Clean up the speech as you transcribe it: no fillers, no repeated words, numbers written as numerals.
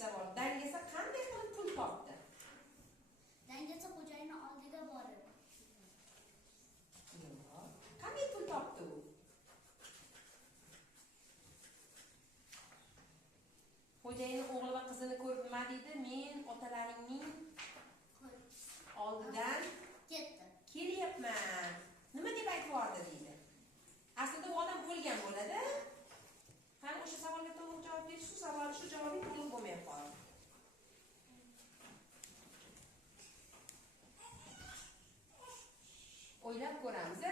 savol. Dangasa qanday qilib pul topdi? Dangasa xo'jayini oldiga borib. Yo'q. Qanday pul topdi u? Xo'jayini o'g'li va qizini ko'rib nima deydi? Men otalaringning oldidan kelyapman. Nima deb aytvordi deydi. Aslida u odam o'lgan bo'ladi. Qani o'sha savolga to'liq javob berish, shu savol, shu javobing to'liq bo'lmay qoldi. O'ylab ko'ramiz.